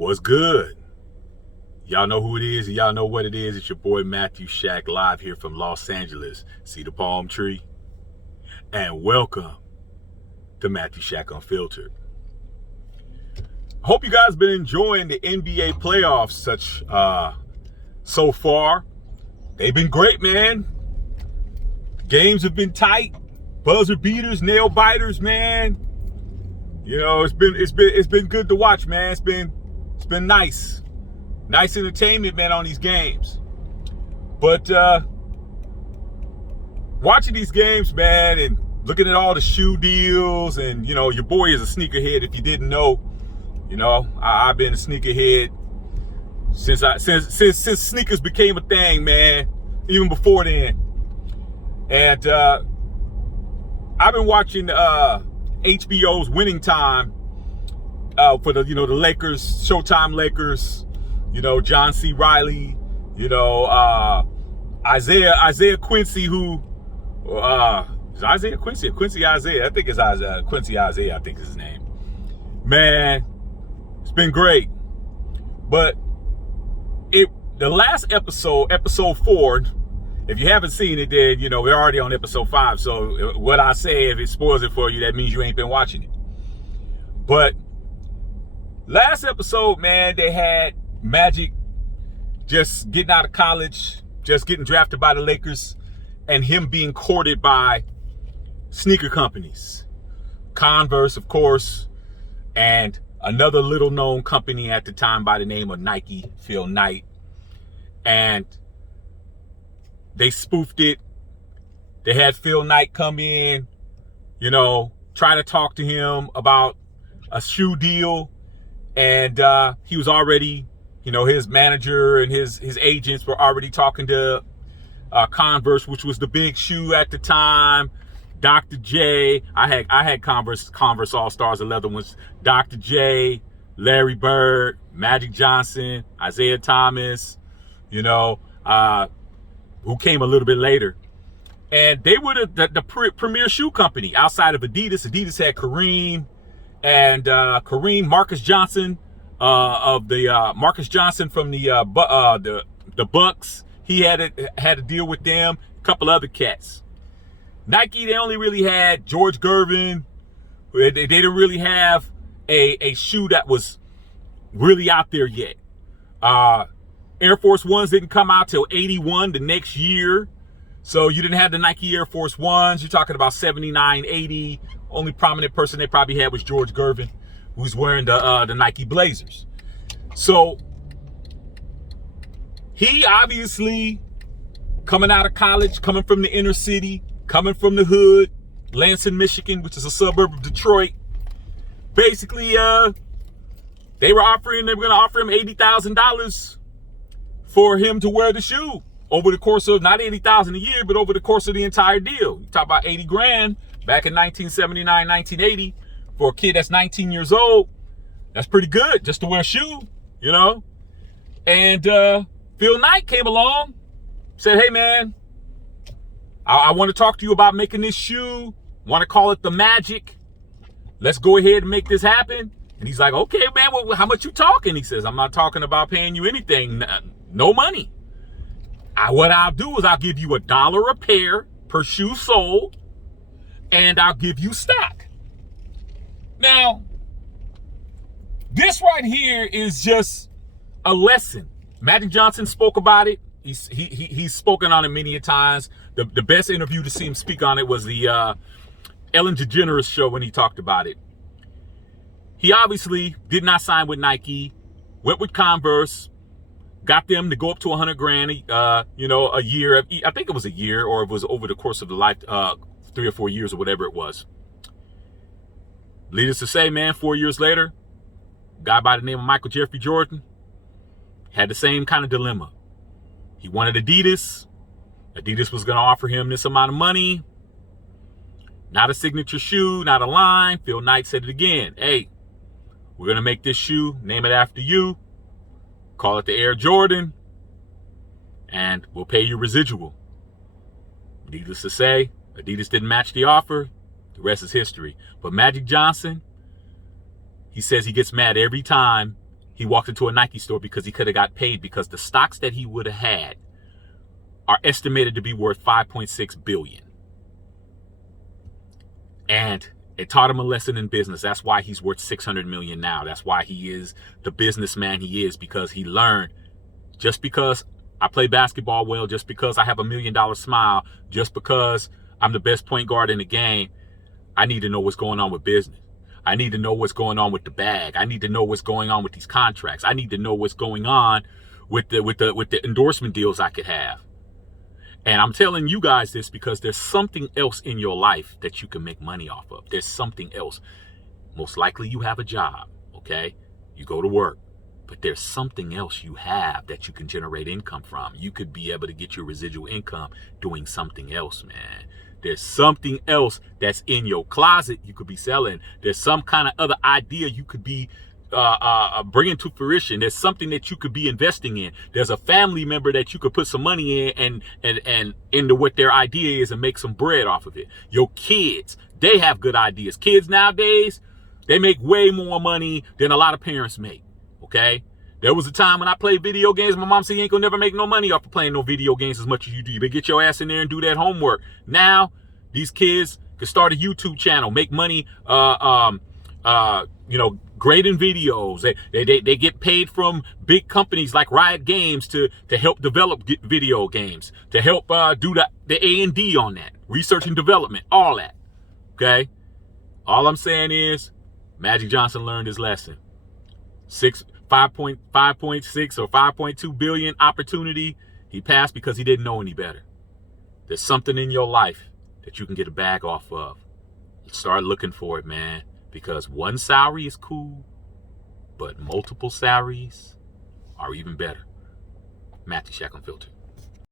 What's good? Y'all know who it is, and y'all know what it is. It's your boy Matthew Shack, live here from Los Angeles. See the palm tree? And welcome to Matthew Shack Unfiltered. Hope you guys been enjoying the NBA playoffs so far. They've been great, man. Games have been tight. Buzzer beaters, nail biters, man. You know, it's been good to watch, man. It's been nice. Nice entertainment, man, on these games. But watching these games, man, and looking at all the shoe deals, and you know, your boy is a sneakerhead. If you didn't know, you know, I've been a sneakerhead since sneakers became a thing, man. Even before then. And I've been watching HBO's Winning Time for the Lakers, Showtime Lakers. You know, John C. Reilly, you know, Isaiah Quincy, who, is Isaiah Quincy or Quincy Isaiah? I think it's Quincy Isaiah, I think is his name. Man, it's been great. But the last episode 4, if you haven't seen it, then, you know, we're already on episode 5. So what I say, if it spoils it for you, that means you ain't been watching it. But last episode, man, they had Magic just getting out of college, just getting drafted by the Lakers, and him being courted by sneaker companies. Converse, of course, and another little known company at the time by the name of Nike, Phil Knight. And they spoofed it. They had Phil Knight come in, you know, try to talk to him about a shoe deal. And he was already, you know, his manager and his agents were already talking to Converse, which was the big shoe at the time. Dr. J. I had Converse All-Stars, the leather ones. Dr. J, Larry Bird, Magic Johnson, Isaiah Thomas, you know, who came a little bit later. And they were the premier shoe company outside of Adidas. Adidas had Kareem and Marcus Johnson of the Marcus Johnson from the Bucks. He had a deal with them. A couple other cats. Nike, they only really had George Gervin. They didn't really have a shoe that was really out there yet. Air Force Ones didn't come out till 81, the next year. So you didn't have the Nike Air Force Ones. You're talking about 79, 80. Only prominent person they probably had was George Gervin, who's wearing the Nike Blazers. So he obviously coming out of college, coming from the inner city, coming from the hood, Lansing, Michigan, which is a suburb of Detroit. Basically, they were going to offer him $80,000 for him to wear the shoe over the course of, not $80,000 a year, but over the course of the entire deal. You talk about $80,000 back in 1979, 1980 for a kid that's 19 years old. That's pretty good just to wear a shoe, you know? And Phil Knight came along, said, hey man, I want to talk to you about making this shoe. Want to call it the Magic. Let's go ahead and make this happen. And he's like, okay, man, well, how much you talking? He says, I'm not talking about paying you anything. No money. What I'll do is I'll give you $1 a pair per shoe sold, and I'll give you stock. Now, this right here is just a lesson. Magic Johnson spoke about it. He's spoken on it many a times. The best interview to see him speak on it was the Ellen DeGeneres show when he talked about it. He obviously did not sign with Nike, went with Converse, got them to go up to $100,000, a year. I think it was a year, or it was over the course of the life, 3 or 4 years or whatever it was. Needless to say, man, 4 years later, a guy by the name of Michael Jeffrey Jordan had the same kind of dilemma. He wanted Adidas. Adidas was going to offer him this amount of money. Not a signature shoe, not a line. Phil Knight said it again. Hey, we're going to make this shoe, name it after you. Call it the Air Jordan. And we'll pay you residual. Needless to say, Adidas didn't match the offer. The rest is history. But Magic Johnson, he says he gets mad every time He walked into a Nike store because he could have got paid, because the stocks that he would have had are estimated to be worth $5.6 billion. And it taught him a lesson in business. That's why he's worth $600 million now. That's why he is the businessman he is, because he learned, just because I play basketball well, just because I have $1 million smile, just because I'm the best point guard in the game, I need to know what's going on with business. I need to know what's going on with the bag. I need to know what's going on with these contracts. I need to know what's going on with the endorsement deals I could have. And I'm telling you guys this because there's something else in your life that you can make money off of. There's something else. Most likely you have a job, okay? You go to work. But there's something else you have that you can generate income from. You could be able to get your residual income doing something else, man. There's something else that's in your closet you could be selling. There's some kind of other idea you could be bringing to fruition. There's something that you could be investing in. There's a family member that you could put some money in and into what their idea is and make some bread off of it. Your kids, they have good ideas. Kids nowadays, they make way more money than a lot of parents make. Okay? There was a time when I played video games, my mom said, you ain't gonna never make no money off of playing no video games as much as you do. You better get your ass in there and do that homework. Now, these kids can start a YouTube channel, make money, grading videos. They get paid from big companies like Riot Games to help develop video games, to help do the A&D on that, research and development, all that. Okay? All I'm saying is, Magic Johnson learned his lesson. 5.6 or 5.2 billion opportunity, he passed because he didn't know any better. There's something in your life that you can get a bag off of. Start looking for it, man, because one salary is cool, but multiple salaries are even better. Matthew Shack Unfiltered.